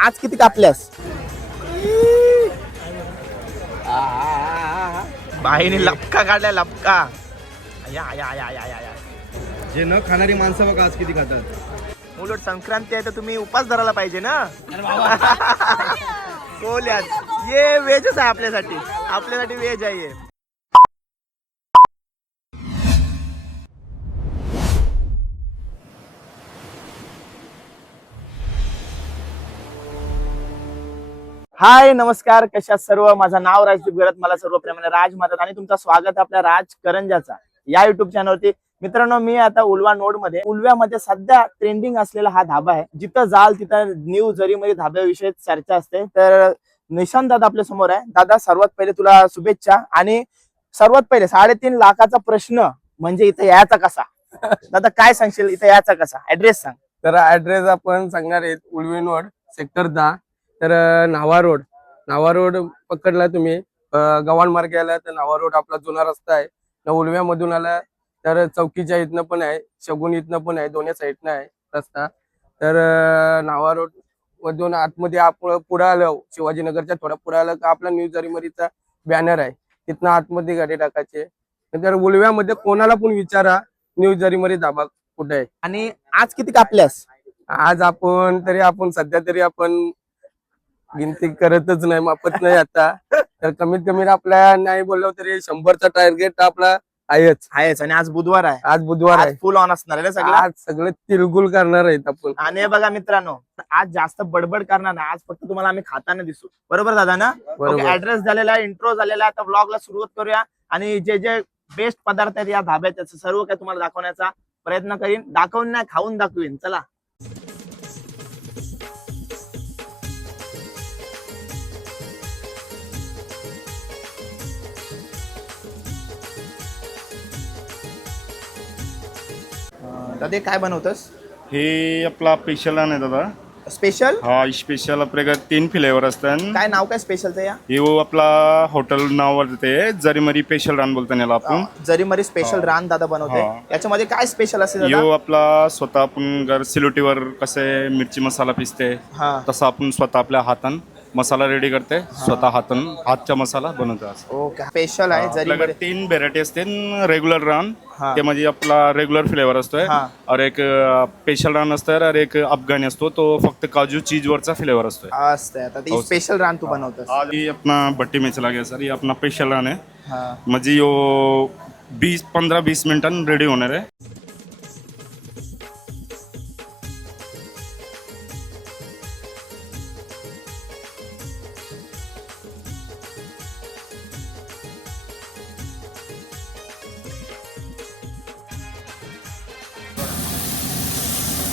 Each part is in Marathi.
आज किती कापल्यास? बाईने लपका काढलाय, लपका. या या या या या या. जे न खाणारी माणसं बघा आज किती खातात. उलट संक्रांती आहे तर तुम्ही उपास धरायला पाहिजे ना. कोल्यात ये व्हेजच आहे आपल्यासाठी व्हेज आहे हे. हाय नमस्कार, कशा सर्व. माझं नाव राजदीप गरत, मला सर्व प्रेमाने राज म्हणतात आणि तुमचं स्वागत आहे आपल्या राज करंजाचा या युट्यूब चॅनलवरती. मित्रांनो, मी आता उल्वा नोड मध्ये, उल्व्यामध्ये सध्या ट्रेंडिंग असलेला हा धाबा आहे. जिथं जाल तिथं न्यू जरीमध्ये धाब्याविषयी चर्चा असते. तर निशांत दादा आपल्या समोर आहे. दादा, सर्वात पहिले तुला शुभेच्छा. आणि सर्वात पहिले 3.5 लाखाचा प्रश्न म्हणजे इथं यायचा कसा? दादा काय सांगशील, इथं यायचा कसा? ऍड्रेस सांग. तर ऍड्रेस आपण सांगणार आहे उल्वी नोड सेक्टर 10. तर नावा रोड पकडला तुम्ही, गव्हाण मार्गे आला तर नावा रोड आपला जुना रस्ता आहे. उल्व्यामधून आला तर चौकीच्या इथनं पण आहे, शगुन इथनं पण आहे, दोन्ही साईडनं आहे रस्ता. तर नावा रोड मधून आतमध्ये आपण पुढे आलं, शिवाजीनगरच्या थोडा पुढे आलं का आपला न्यू जरीमरीचा बॅनर आहे, तिथनं आतमध्ये गाडी टाकायची. तर उल्व्यामध्ये कोणाला पण विचारा न्यू जरीमरी धाबा कुठे आहे. आणि आज किती कापल्यास? आज आपण सध्या तरी आपण गिनती करतच नाही, मापत नाही आता. तर कमीत कमी आपल्या नाही बोललो तरी 100चा टार्गेट आपला आहेच. आणि आज बुधवार आहे. आज बुधवार आहे, फुल ऑन असणार आहे सगळं. आज सगळे तिळगुळ करणार आहेत आपण. आणि बघा मित्रांनो, आज जास्त बडबड करणार ना, आज फक्त तुम्हाला आम्ही खाताना दिसू. बरोबर दादा ना? बरोबर. ऍड्रेस झालेला आहे, इंट्रो झालेला आहे. आता व्लॉगला सुरुवात करूया आणि जे जे बेस्ट पदार्थ आहेत या धाब्यात त्याचं सर्व काही तुम्हाला दाखवण्याचा प्रयत्न करीन. दाखवून नाही, खाऊन दाखवीन. चला. दादा काय बनवतोस? हे आपला स्पेशल आहे दादा. स्पेशल हा स्पेशल आपल्याकडे 3 फ्लेवर असतात. काय नाव काय स्पेशलचं या? हे आपला हॉटेल नाव ते जरीमरी स्पेशल रान बोलतो याला आपण. जरीमरी स्पेशल रान दादा बनवते. हा. याच्यामध्ये काय स्पेशल असेल दादा? यो आपला स्वतः आपण घर सिलोटीवर कसे मिरची मसाला पिसते हा. तसा आपण स्वतः आपल्या हातान मसाला रेडी करते, स्वतः हातचा मसाला बनवतो असं. ओके, स्पेशल आहे आपल्याकडे जरीमरी. 3 व्हेरायटी असते. रेग्युलर रान हा. ते म्हणजे आपला रेग्युलर फ्लेवर असतोय, हा. और एक स्पेशल रान असतं, और एक अफगाणी असतो, तो फक्त काजू चीज वरचा फ्लेवर असतोय. असते. आता ती स्पेशल रान तू बनवतोस. आज ये अपना भट्टी में चला गया सर, ये अपना स्पेशल रान है. हा. म्हणजे यो 15-20 मिनिटांनी रेडी होणार आहे.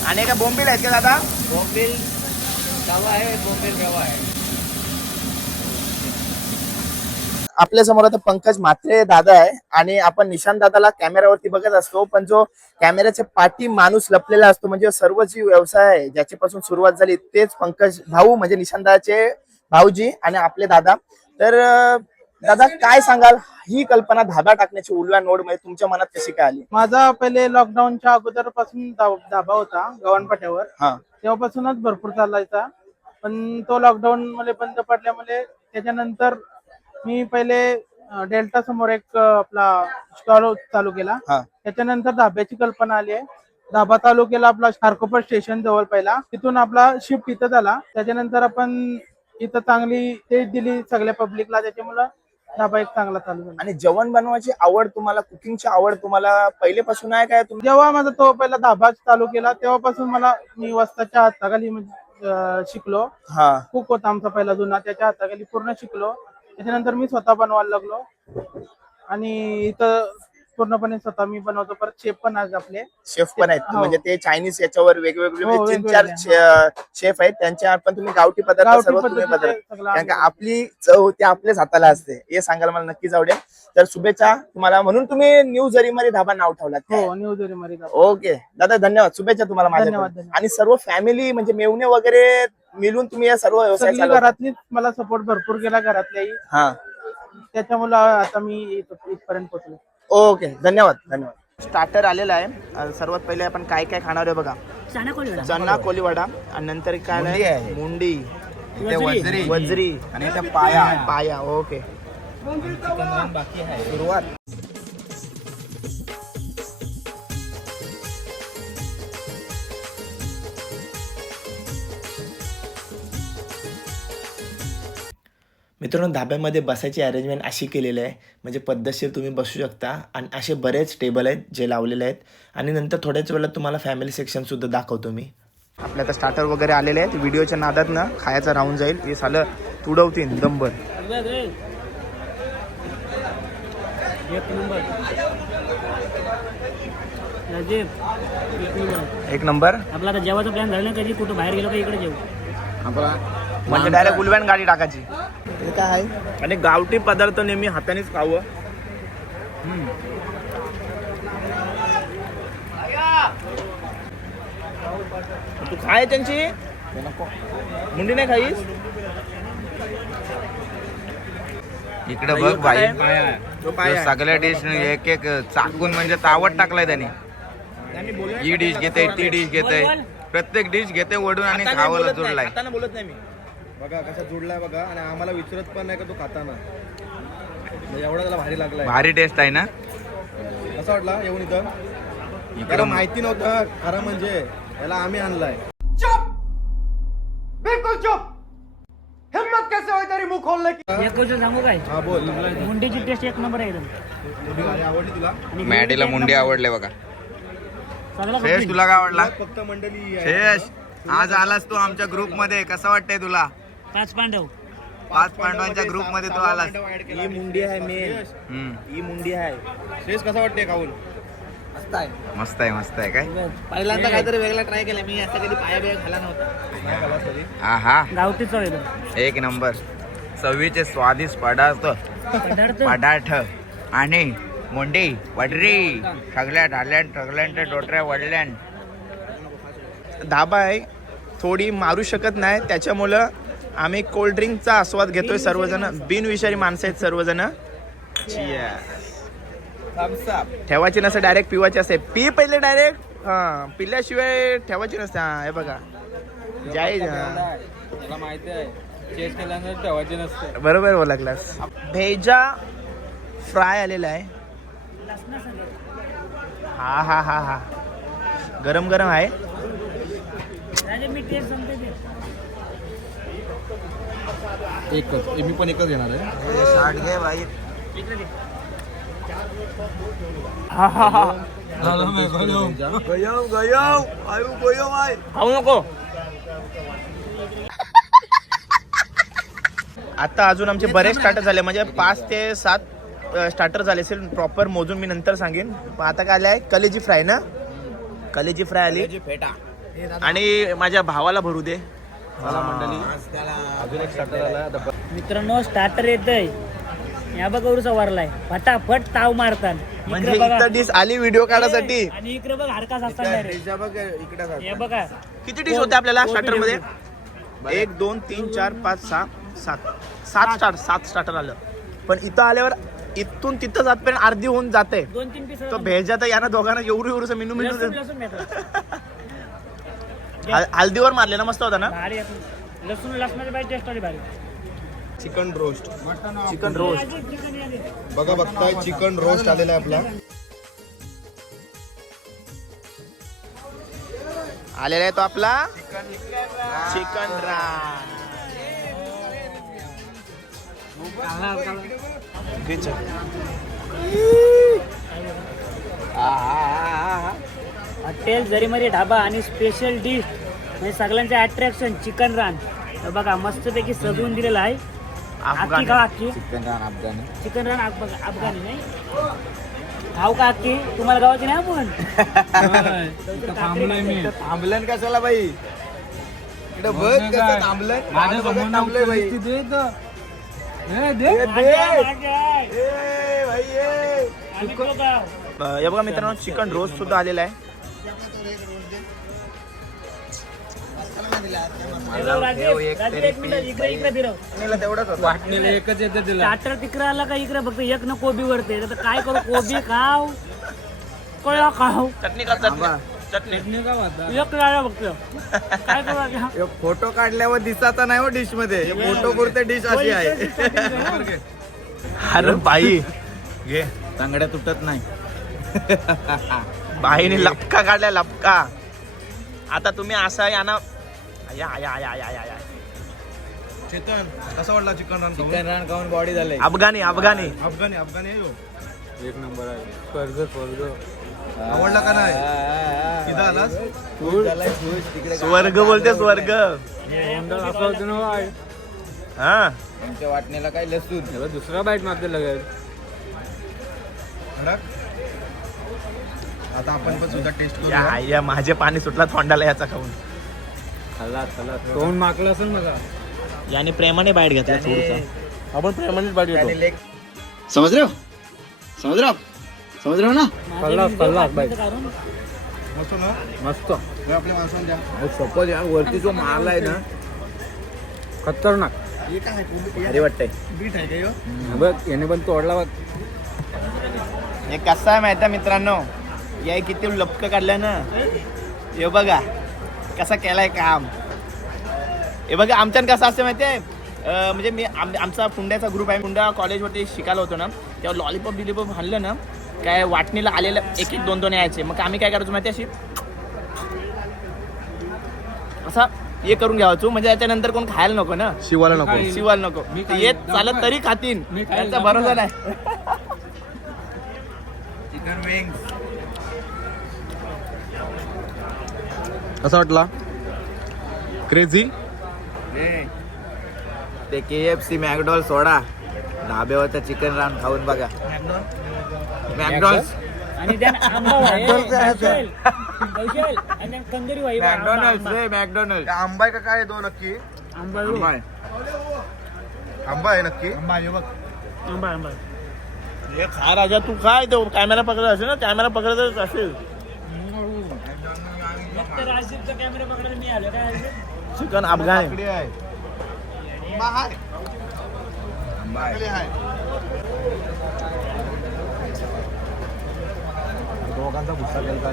आणि का बोंबील आहेत का दादा? बोंबील रवा आहे, बोंबील रवा आहे. आपल्या समोर आता पंकज म्हात्रे दादा आहे आणि आपण निशांत दादाला कॅमेऱ्यावरती बघत असतो, पण जो कॅमेऱ्याच्या पाठी माणूस लपलेला असतो, म्हणजे सर्व जी व्यवसाय आहे ज्याच्यापासून सुरुवात झाली तेच पंकज भाऊ म्हणजे निशांत दादाचे भाऊजी आणि आपले दादा. तर दादा काय सांगाल, ही कल्पना धाबा टाकण्याची उल्वा नोड मध्ये तुमच्या मनात कशी काय आली? माझा पहिले लॉकडाऊनच्या अगोदर पासून धाबा होता गव्हाणपाट्यावर. हा. तेव्हापासूनच भरपूर चालायचा, पण तो लॉकडाऊन मध्ये बंद पडल्यामुळे त्याच्यानंतर मी पहिले डेल्टा समोर एक आपला स्टॉल चालू केला. हा. त्याच्यानंतर धाब्याची कल्पना आली आहे. धाबा चालू केला आपला खारकोपर स्टेशन जवळ पहिला, तिथून आपला शिफ्ट इथं झाला. त्याच्यानंतर आपण इथं चांगली टेस्ट दिली सगळ्या पब्लिकला, त्याच्यामुळे धाबा एक चांगला चालू झाला. आणि जेवण बनवायची आवड तुम्हाला, कुकिंगची आवड तुम्हाला पहिलेपासून आहे काय? तुम्ही जेव्हा माझा तो पहिला धाबा चालू केला तेव्हापासून मी वस्ताच्या हाताखाली शिकलो. हा. कुक होता आमचा पहिला जुना, त्याच्या हाताखाली पूर्ण शिकलो. त्याच्यानंतर मी स्वतः बनवायला लागलो आणि इथं पूर्णपणे स्वतः मी बनवतो. परत शेफ पण आज आपले शेफ पण आहेत, हो. म्हणजे ते चायनीज याच्यावर वेगवेगळे हो, 3-4 शेफ आहेत, त्यांच्या पण तुम्ही गावठी पदार्थ गावठी सर्व तुम्ही पद्धतीचे पदार्थ, सगळं कारण का आम्ही- आपली चव ते आपल्याच हाताला असते हे सांगायला मला नक्कीच आवडेल. तर शुभेच्छा तुम्हाला, म्हणून तुम्ही न्यू जरीमरी धाबा नाव ठेवलात. हो, न्यू जरीमरी धाबा. ओके दादा, धन्यवाद. शुभेच्छा तुम्हाला माझ्या. धन्यवाद. आणि सर्व फॅमिली म्हणजे मेवणे वगैरे मिळून तुम्ही या सर्व व्यवसाय सगळी चालवता? घरातलीच मला सपोर्ट भरपूर केला, घरातल्याही. हा. त्याच्यामुळे आता मी इथपर्यंत पोहोचलो. ओके, धन्यवाद. स्टार्टर आलेला आहे. सर्वात पहिले आपण काय काय खाणार आहे बघा. चना कोलीवाडा आणि नंतर काय आहे मुंडी, वजरी आणि पाया. ओके बाकी आहे सुरुवात. मित्रांनो धाब्यामध्ये बसायची अरेंजमेंट अशी केलेली आहे म्हणजे पद्धतशीर तुम्ही बसू शकता आणि असे बरेच टेबल आहेत जे लावलेले आहेत. आणि नंतर थोड्याच वेळात तुम्हाला फॅमिली सेक्शनसुद्धा दाखवतो मी. आपल्या आता स्टार्टर वगैरे आलेले आहेत. व्हिडिओच्या नादात ना खायचं राहून जाईल. हे सालं तुडवतील दंबर. एक नंबर. आपला आता जेवायचा प्लॅन झाला कधी कुठं बाहेर गेलो का इकडे जेवू. म्हणजे डायरेक्ट उलव्यान गाडी टाकायची. हे काय आहे आणि गावठी पदार्थ नेहमी हातानेच खावं. तू खाय त्यांची मुंडी नाही खाईस. इकडे बघ भाई, तो पाय आहे. सगळ्या डिश एक एक चाकून म्हणजे तावट टाकलाय त्याने. ही डिश घेते, ती डिश घेते, प्रत्येक डिश घेते ओढून आणि हाताने खावायला बोलत नाही, जोडलाय. हाताने बोलत नाही मी. बघा कसा जोडलाय बघा. आणि आम्हाला विचारत पण नाही का तो खाताना. म्हणजे एवढा त्याला भारी लागलाय. भारी टेस्ट आहे ना. कसं वाटला येऊन इथं. इकडं त्याला माहिती नव्हतं खरं म्हणजे याला आम्ही आणलाय. एक गोष्ट सांगू काय, हा बोल. मुंडीची टेस्ट एक नंबर आहे एकदम. आवडली तुला. आणि मॅडीला मुंडी आवडले बघा. सगळं श्रेयस तुला काय आवडला? फक्त मंडळी श्रेयस आज आलास तू आमच्या ग्रुप मध्ये, कसं वाटतंय तुला? 5 पांडव. 5 पांडवांच्या ग्रुप मध्ये तू आलास. ही मुंडी आहे मेन. हम्म. ही मुंडी आहे. श्रेयस कसा वाटते खाऊन. मस्त आहे, मस्त आहे. काय पहिल्यांदा काहीतरी वेगळा ट्राय केला मी. असं कधी पाया बिया खाला नव्हता. हा हा, गावठी चव एकदम. एक नंबर. चवीचे स्वादिष्ट पदार्थ पदार्थ आणि मुंडी वडरी सगळ्या सगळ्यांच्या डोटऱ्या वडल्यान. धाबा आहे, थोडी मारू शकत नाही त्याच्यामुळं आम्ही कोल्ड्रिंकचा आस्वाद घेतोय सर्वजण. बिनविषारी माणसं आहेत सर्वजण. ठेवायची नसते, डायरेक्ट पिवायची असते. पी पहिले डायरेक्ट. हा पिल्याशिवाय ठेवायची नसते. हा हे बघा जाय. मला माहिती आहे चेस केल्यानंतर ठेवायची नसते. बरोबर ओळखलास. भेजा फ्राय आलेला आहे. हा हा हा हा गरम गरम आहे. मी टेस्ट सांगते ते. एकच मी पण एकच घेणार आहे. शाट घे भाई. खाऊ नको. आता अजून आमचे बरेच स्टार्टर झाले म्हणजे 5 ते 7 स्टार्टर झाले असेल. प्रॉपर मोजून मी नंतर सांगेन. आता काय आलंय कलेजी फ्राय ना. कलेजी फ्राय आली आणि माझ्या भावाला भरू दे. अजून एक स्टार्टर आलाय आता. मित्रांनो स्टार्टर येतंय. या बघा उरसा वारलाय. फटाफट ताव मारतात. म्हणजे इथं डिश आली व्हिडिओ काढायसाठी. आणि इकडे बघ हरकाच असतात direct. हे बघा किती डिश होते आपल्याला स्टार्टर मध्ये. 1 2 3 4 5 6 7 स्टार्टर आलं. पण इथं आल्यावर इथून तिथं जातपर्यंत अर्धी होऊन जाते. 2-3 पीस तो भेजा तर यांना दोघांना एवढं मेनू हल्दीवर मारले ना. मस्त होता ना. भारी आहे. लसूणाची बाई टेस्ट आली भारी. Chicken roast. चिकन रोस्ट बघा बघताय चिकन रोस्ट आलेला आहे आपला. आलेला आहे तो आपला चिकन रान. हॉटेल जरीमरी ढाबा आणि स्पेशल डिश म्हणजे सगळ्यांचे अट्रॅक्शन चिकन रान. हे बघा मस्तपैकी सजवून दिलेलं आहे. आखी खाऊ आखी. चिकन रान अफगाणी नाही खाऊ का आखी. तुम्हाला गावाची नाही आपण थांबलन कशाला बाई. इकडे बघ कसं थांबलं. माझ्या समोर थांबलंय बाई. हे बघा मित्रांनो चिकन रोस्ट सुद्धा आलेला आहे. वाटलेलं एकच येते तिला. स्टार्टर तिकडे आला का इकडे फक्त एक न कोबी वरते. काय करू कोबी खाव ढोकळा खाऊ चटणी का चटणी चटणी एक राहिला फक्त काय करू फोटो काढल्यावर दिसाचा नाही हो डिश मध्ये फोटो पुरते डिश अशी आहे. अरे बाई घे तांगड्या तुटत नाही. बाईने लपका काढलाय लपका. आता तुम्ही असा या ना या या या या या चिकन कसा वाटला चिकन रान खाऊन? चिकन रान खाऊन बॉडी झाले. अफगाणी अफगाणी अफगाणी अफगाणी आहे ह्यो. एक नंबर आहे. स्वर्ग आवडला का नाही? किती आलास? स्वर्ग बोलते स्वर्ग. हा आमच्या वाटणीला काय लसूण दुसरा बाईट मारते लगेच. आता आपण पण सुद्धा टेस्ट करू. या या माझे पाणी सुटला तोंडाला याचा खाऊन. तोंड माकला असेल मला. याने प्रेमाने बाईट घेतला थोडसा. आपण प्रेमानेच बाईट घेतो. समझ रहे हो समझ रहे हो आप समझ रहे हो ना. कल्लास बाईट. काढून मस्त ना. मस्त हे आपल्या माणसाला द्या. सपोज या वरती जो मारला आहे ना खतरनाक. भारी वाटतंय. बीट आहे का ह्यो? बघ याने पण तोडला बघ. हे कसं आहे माहिती आहे मित्रांनो, या किती लपकं काढलं ना. हे बघा कसा केलाय काम. हे बघा आमच्यान कसं असतं माहिती आहे, म्हणजे मी आमचा पुंड्याचा ग्रुप आहे. पुंड्या कॉलेजवरती शिकायला होतो ना, तेव्हा लॉलीपॉप बिलीपॉप आणलं ना काय वाटणीला आलेलं एक एक दोन दोन यायचे. मग आम्ही काय करायचो माहिती अशी असा हे करून घ्यायचो, म्हणजे त्याच्यानंतर कोण खायला नको ना. शिवाला नको. शिवायला नको. येत चालत तरी खातीन त्यांचा भरोसा नाही. चिकन विंग कसा वाटला? क्रेझी. ते KFC मॅकडॉल सोडा ढाब्यावरचा चिकन रान खाऊन बघा. मॅकडॉल्स आणि त्या आंबा आहे, कौशल. कौशल. आणि त्या कंदुरी वाई बा, आंबा, मॅकडॉनल्ड्स आंबा. रे मॅकडॉनल्ड. आंबा आहे का काय दोन नक्की? आंबा आंबा आहे. आंबा आहे नक्की. आंबा आंबा हे खा राजा तू काय तो कॅमेरा पकडत असेल ना, कॅमेरा पकडतच असेल. फक्त राजदीपचा कॅमेरा पकडायला मी आलो काय चिकन अफगाणी. इकडे आहे. आंबा आहे. दोघांचा गुस्सा केला.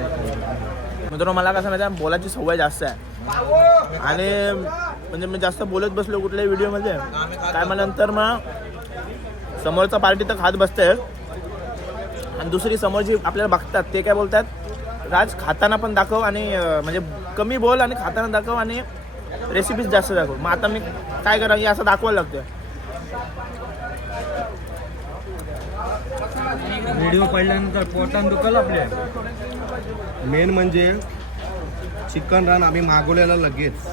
मित्रांनो मला कसं माहिती आहे, बोलायची सवय जास्त आहे. आणि म्हणजे मी जास्त बोलत बसलो कुठल्याही व्हिडिओमध्ये काय मला नंतर मग समोरचा पार्टी तर खात बसते आणि दुसरी समोरची आपल्याला बघतात ते काय बोलतात, राज खाताना पण दाखव आणि म्हणजे कमी बोल आणि खाताना दाखव आणि रेसिपीज जास्त दाखव. मग आता मी काय करा की असं दाखवायला लागतं. व्हिडिओ पाहिल्यानंतर पोटान दुखल आपल्या. मेन म्हणजे चिकन रान आम्ही मागवलेला लगेच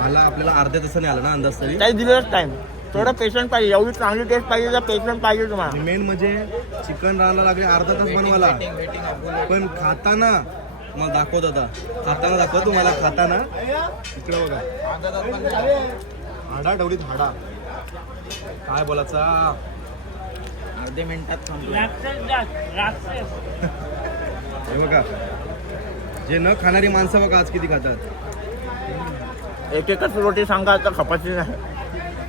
मला आपल्याला अर्ध्या तासाने आलं ना अंदाज तरी. काही दिलेलाच टाइम. थोडं पेशंट पाहिजे. एवढी चांगली टेस्ट पाहिजे तर पेशंट पाहिजे तुम्हाला. मेन म्हणजे चिकन रानला लागले अर्धा तास बनवायला, पण खाताना मला दाखवत होता. खाताना दाखव तुम्हाला. खाताना इकडे बघा हाडा ठेवलीत हाडा. काय बोलायचा. अर्धे मिनिटात संपलं. हे बघा जे न खाणारी माणसं बघा आज किती खातात. एक एकच रोटी सांगा तर खपाची नाही.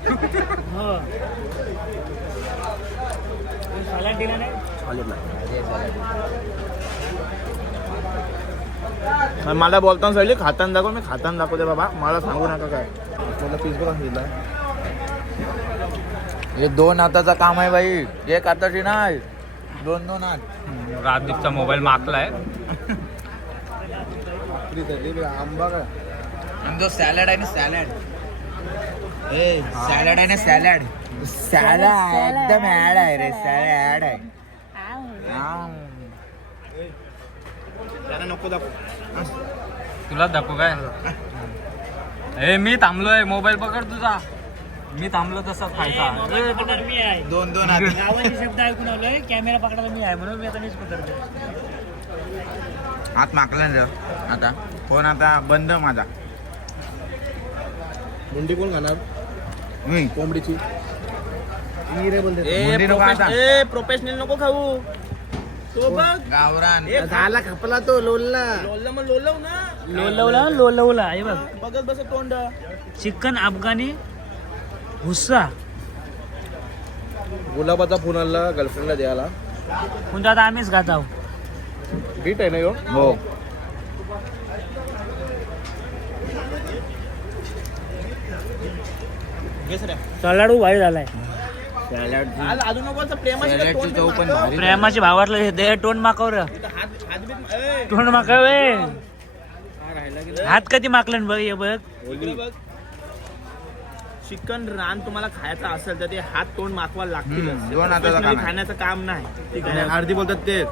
हो सलाड दिला नाही. मला बोलताना सांगितले खाताना दाखव. मी खाताना दाखवते बाबा, मला सांगू नका काय. पीस बघा दिला. हे 2 हाताचा काम आहे बाई, 1 हाताची नाही, 2 हात. राजदीपचा मोबाईल मागलाय. आंबा का आणि जो सॅलड आहे ना सॅलड, सॅलड आहे ना सॅलड, सॅलड एकदम ऍड आहे रे. सॅलड आहे. त्यांना नको दाखव. तुला दाखवू काय? ए मी थांबलोय, मोबाईल पकड तुझा. मी थांबलो तसा खायचा. मोबाईल पकडणार मी आहे. 2 हात. गावाचे शब्द ऐकून आलोय, कॅमेरा पकडायला मी आहे म्हणून मी आता मीच पकडतो. हात माकला ना आता. फोन आता बंद माझा. मुंडी कोण खाणार? मी कोंबडीची. मुंडी नको आता. प्रोफेशनल नको खाऊ. तो बघ गावरान. झाला खपला तो लोलला. लोलला मग लोलव ना. लोलवला हे बघ. बघत बस तोंड. चिकन अफगाणी हुस्सा. गुलाबाचा फोन आला गर्लफ्रेंडला द्यायला. कोणता आता आम्हीच खात आहोत. हिट आहे ना यो. हो सलाडू भारी झालाय. आज अजून बोलतो प्रेमाची काय तोंड चव पण मागतो. भारी. प्रेमाची भावातलं दे तोंड माकव रे, तोंड माकव हात कधी माकलं बघ हे बघ. बघ चिकन रान तुम्हाला खायचं असेल तर ते हात तोंड मागवायला लागतील. दोन हाताचं काम आहे. खाण्याचं काम नाही. ठीक आहे. अर्धी बोलतात ते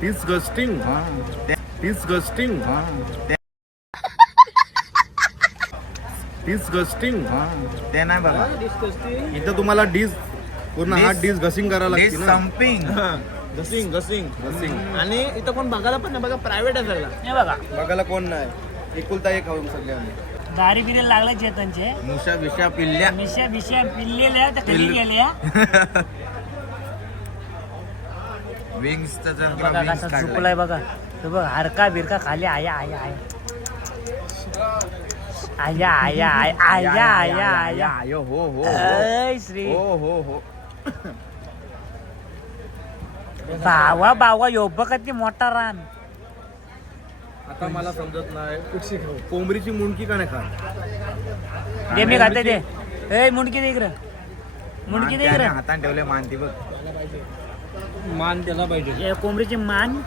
डिस्गस्टिंग डिस्गस्टिंग डिस्गस्टिंग. ते नाही बघा इथं तुम्हाला डिस पूर्ण हात डिस घसिंग करायला लागते ना. संपिंग घसिंग घसिंग घसिंग. आणि इथं कोण बघायला पण नाही बघा, प्रायव्हेट आहे सगळं. हे बघा बघायला कोण नाही, एकुलता एक खाऊन सगळे आम्ही. दारी बिरी लागला चेतनचे, मुशा बिशा पिल्ल्या मिशा बिशा पिल्लेल्या त्या कधी गेल्या. विंग्स बघा कसा झुकलाय बघा. तो बघ हरका बिरका खाली आया आया आया आया आया आया आया आया आया. आयो हो हो ऐ श्री हो हो हो. बावा बावा यो बघ किती मोठा रान. आता मला समजत नाही कोंबडीची मुंडकी का नाही खात. दे मी खाते दे. ए मुंडकी दे इकडं, मुंडकी दे त्याने इकडं. हाताने ठेवले मानती बघ. मान त्याला पाहिजे. हे कोंबडीची मान.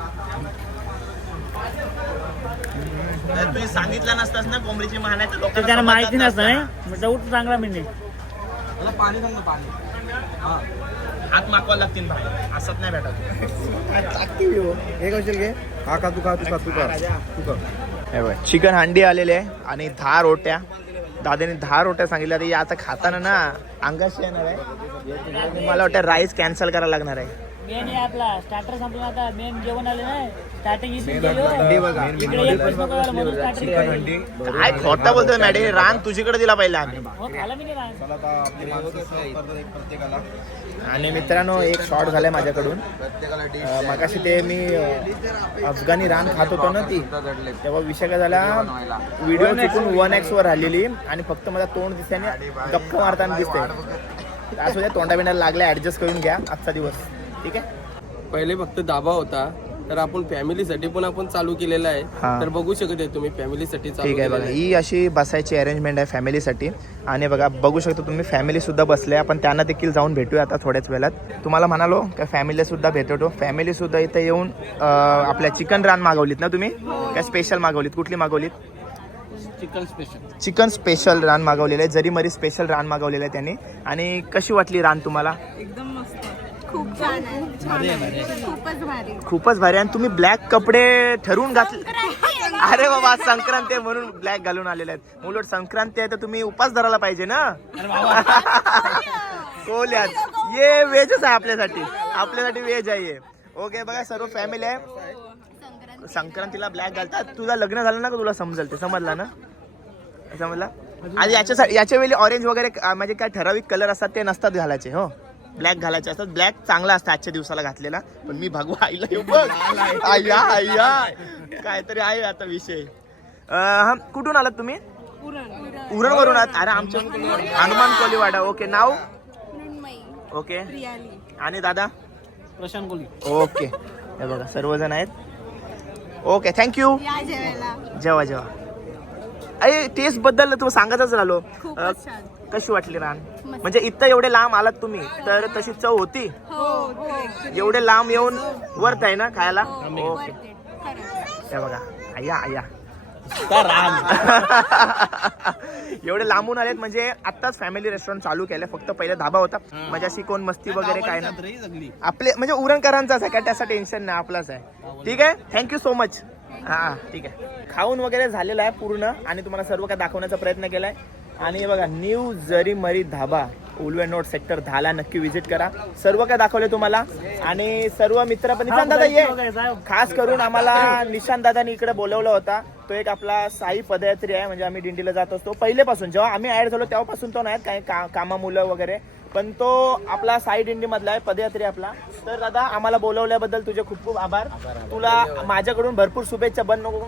तुम्ही सांगितलं नसतास ना कोंबडीची मान आहे तर ते लोकांना त्यांना माहिती समजत नसतं नाही. मग डाऊट चांगला म्हणजे मला पाणी सांग ना, पाणी. हात मागवा लागतील बाहेर असत नाही भेटत. हे कशाल घे. हा का तू का तू का तू का तू का. चिकन हांडी आलेले आहे आणि 10 रोट्या. दादाने 10 रोट्या सांगितल्या. तर आता खाताना ना अंगाशी येणार आहे. मला वाटतं राईस कॅन्सल करायला लागणार आहे. मेन आहे आपला स्टार्टर संपला आता. मेन जेवण आले ना, स्टार्टिंग इथून केलं. हंडी बघा. इकडे एक प्रश्न कळाला म्हणून स्टार्टर काय खोटा बोलतोय मॅडम. रान तुझीकडे दिला पाहिजे आम्ही. हो खाला मी नाही राहत. चला आता आपली माणसं serve करतात एक प्रत्येकाला. आणि मित्रांनो एक शॉट झालाय माझ्याकडून. प्रत्येकाला डिश मगाशी ते मी अफगाणी रान खात होतो ना ती, तेव्हा विषय काय झाला, व्हिडिओ चुकून 1x वर आलेली आणि फक्त माझा तोंड दिसल्याने गप्प मारताना दिसतंय. असू द्या, तोंडा बिंडा लागल्या, ऍडजस्ट करून घ्या आजचा दिवस. ठीक आहे. पहिले फक्त धाबा होता, तर आपण फॅमिलीसाठी पण आपण चालू केलेला आहे. हा. तर बघू शकत आहे तुम्ही फॅमिलीसाठी चालू ठीक आहे. बघा केलेलं ही अशी बसायची अरेंजमेंट आहे फॅमिलीसाठी. आणि बघा बघू शकता तुम्ही फॅमिली सुद्धा बसले. आपण त्यांना देखील जाऊन भेटूया आता थोड्याच वेळात. तुम्हाला म्हणालो का फॅमिली सुद्धा भेटतो. फॅमिली सुद्धा इथे येऊन आपल्या चिकन रान मागवलीत ना तुम्ही, काय स्पेशल मागवलीत? कुठली मागवलीत? Chicken special. चिकन स्पेशल रान मागवलेलं आहे. जरी मरी स्पेशल रान मागवलेलं आहे त्यांनी. आणि कशी वाटली रान तुम्हाला? एकदम मस्त, खूप छान आहे, छान आहे, खूपच भारी. खूपच भारी. आणि तुम्ही ब्लॅक कपडे ठरवून घातले. अरे बाबा संक्रांती आहे म्हणून ब्लॅक घालून आलेले आहेत. उलट संक्रांती आहे तर तुम्ही उपास धरायला पाहिजे ना. कोल्यात ये व्हेजच आहे आपल्यासाठी. आपल्यासाठी व्हेज आहे. ओके बघा सर्व फॅमिली आहे. संक्रांतीला ब्लॅक घालतात. तुझं लग्न झालं ना का तुला समजेल ते. समजला ना? समजला. आणि याच्या वेळी ऑरेंज वगैरे म्हणजे काय ठराविक कलर असतात ते नसतात घालायचे. हो ब्लॅक घालायचे असतात. ब्लॅक चांगला असतं आजच्या दिवसाला घातलेला. पण मी भगवा आईला येऊ बघ. आय्या आय्या काहीतरी आहे आता विषय. कुठून आलात तुम्ही? उरण वरून आहात. अरे आमच्या हनुमान कोलीवाडा. ओके नाव? ओके. आणि दादा? प्रशांत कोली. ओके. हे बघा सर्वजण आहेत. Okay thank you. या जेवायला. जेवा जेवा. अरे टेस्ट बद्दल तुम्ही सांगायचंच राहिलो. खूपच छान. कशी वाटली रान? म्हणजे इथं एवढे लांब आलात तुम्ही तर तशी चव होती? हो एवढे लांब येऊन वर्थ आहे ना खायला? ओके. worth it. खरंच. हे बघा आया आया एवढे लांबून आलेत म्हणजे आत्ताच फॅमिली रेस्टॉरंट चालू केलंय. फक्त पहिले धाबा होता. म्हणजे अशी कोण मस्ती वगैरे काय ना. आपले म्हणजे उरणकरांचाच आहे काय, त्याचं टेन्शन नाही, आपलाच आहे. ठीक आहे. Thank you so much. हा ठीक आहे. खाऊन वगैरे झालेलं आहे पूर्ण आणि तुम्हाला सर्व काय दाखवण्याचा प्रयत्न केलाय. आणि हे बघा न्यू जरी मरी धाबा उल्वे नोड सेक्टर 10 ला नक्की व्हिजिट करा. सर्व काय दाखवले तुम्हाला. आणि सर्व मित्र पण निशांत दादा ये. खास करून आम्हाला निशांत दादानी इकडे बोलवला होता. तो एक आपला साई पदयात्री आहे. म्हणजे आम्ही दिंडीला जात असतो पहिलेपासून. जेव्हा आम्ही ऍड झालो तेव्हापासून तो नाही काही कामा मुलं वगैरे, पण तो आपला साई दिंडी मधला आहे, पदयात्री आपला. तर दादा आम्हाला बोलवल्याबद्दल तुझे खूप खूप आभार. तुला माझ्याकडून भरपूर शुभेच्छा. बंद नको.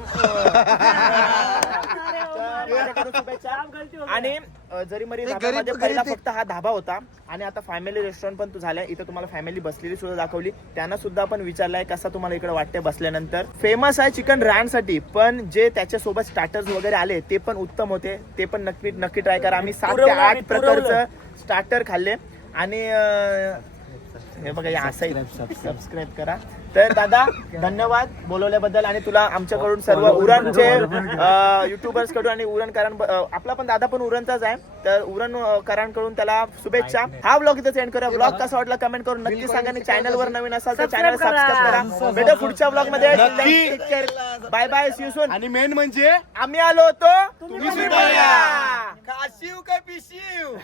माझ्याकडून शुभेच्छा. जाम गलती हो गया. आणि जरीमरी धाब्यामध्ये पहिला फक्त हा धाबा होता आणि आता फॅमिली रेस्टॉरंट पण तू झालाय. इथं तुम्हाला फॅमिली बसलेली सुद्धा दाखवली. त्यांना सुद्धा आपण विचारलंय कसा तुम्हाला इकडे वाटते बसल्यानंतर. फेमस आहे चिकन रानसाठी, पण जे त्याच्यासोबत स्टार्टर्स वगैरे आले ते पण उत्तम होते. ते पण नक्की ट्राय करा. आम्ही 7 ते 8 प्रकारचं स्टार्टर खाल्ले आणि हे बघा या असं सबस्क्राईब करा. तर दादा धन्यवाद बोलवल्याबद्दल आणि तुला आमच्याकडून सर्व उरणचे युट्यूबर्स कडून आणि उरणकरांन आपला पण दादा पण उरणचाच आहे, तर उरणकरांकडून त्याला शुभेच्छा. हा ब्लॉग इथे सेंड करूया. ब्लॉग कसा वाटला कमेंट करून नक्की सांगा आणि चॅनल वर नवीन असाल तर चॅनल सबस्क्राईब करा. भेटू पुढच्या ब्लॉग मध्ये. Bye bye, see you soon. आणि मेन म्हणजे आम्ही आलो होतो तुम्ही तुम्ही पण या. काशीव काय पिशीव